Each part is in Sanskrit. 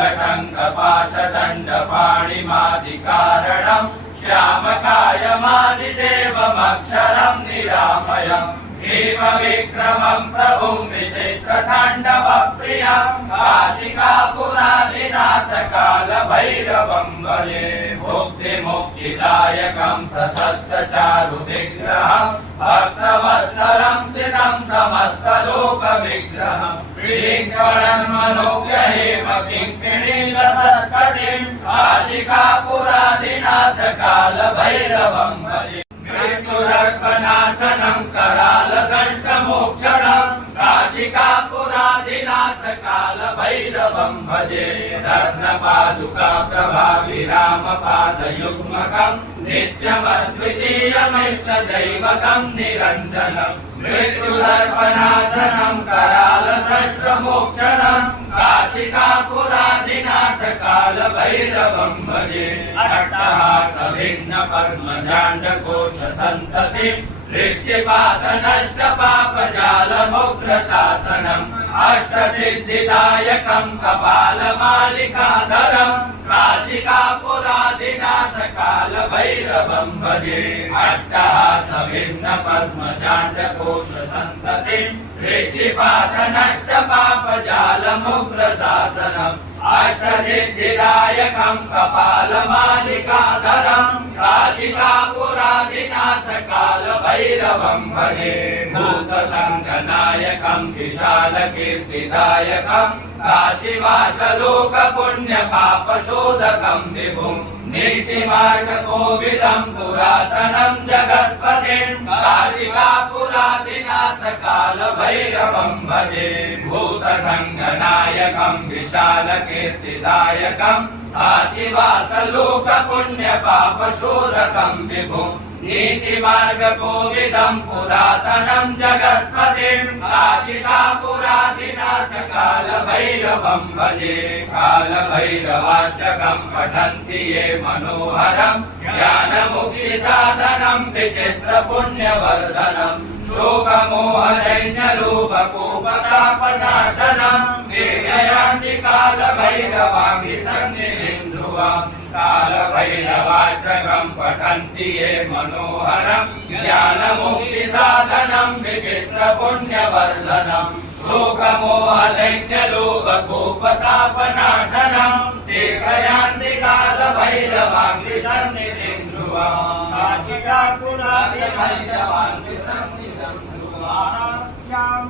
मूलटङ्कपाशदण्डपाणिमादिकारणम् श्यामकायमादिदेवमक्षरम् निरामयम् भीमविक्रमम् प्रभुम् विचित्रताण्डवप्रियम् काशिकापुरादिनाथकालभैरवम् भजे मुक्तिमुक्तिदायकम् प्रशस्तचारुविग्रहम् भक्तवत्सलम् स्थितम् समस्तलोकविग्रहम् श्रीगणन्मनोग्रहेम किङ्किणीलसत्कटिम् काशिकापुरादिनाथकालभैरवम् भजे मृत्युरर्पणासनम् करालदंष्ट्रमोक्षणम् काशिकापुरादिनाथकालभैरवम् भजे रत्नपादुका प्रभाविरामपादयुग्मकम् नित्यमद्वितीयमिष्टदैवतम् निरञ्जनम् मृत्युदर्पणासनम् करालदंष्ट्रमोक्षणम् काशिकापुरादिनाथकालभैरवम् भजे अट्टहासभिन्न पद्मजाण्डकोशसन्ततिम् दृष्टिपातनष्टपापजालमुग्रशासनम् अष्टसिद्धिदायकम् कपालमालिकाधरम् काशिकापुरादिनाथकालभैरवम् भजे अट्टहासभिन्न पद्मजाण्डकोशसन्ततिम् दृष्टिपातनष्टपापजालमुग्रशासनम् अष्टसिद्धिदायकम् कपालमालिकाधरम् काशिकापुरादिनाथकालभैरवम् भजे भूतसङ्गनायकम् विशालकीर्तिदायकम् काशीवासलोकपुण्यपापशोधकम् विभुम् नीतिमार्गकोविदम् पुरातनम् जगत्पतिम् काशिकापुरादिनाथकालभैरवम् भजे भूतसङ्गनायकम् विशालकीर्तिदायकम् काशीवासलोकपुण्यपापशोधकम् विभुम् नीतिमार्गकोविदम् पुरातनम् जगत्पतिम् काशिकापुरादिनाथकालभैरवम् भजे कालभैरवाष्टकम् पठन्ति ये मनोहरम् ज्ञानमुक्तिसाधनम् विचित्रपुण्यवर्धनम् शोकमोहदैन्यलोभकोपतापनाशनम् निर्णयान्ति कालभैरवाङ्गि सन्निधिम् ध्रुवम् कालभैरवाष्टकम् पठन्ति ये मनोहरम् ज्ञानमुक्तिसाधनम् विचित्रपुण्यवर्धनम् शोकमोहदैन्यलोभकोपतापनाशनम् तीर्थयान्ति कालभैरवाङ्गि सन्निधिम् ध्रुवम् काशिकापुरादिभैरवाङ्गि सन्निधिम् ध्रुवम्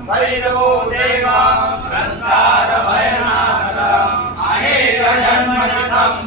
भैरवो देवा संसारभयनाशम् अनेकजन्मकृतम्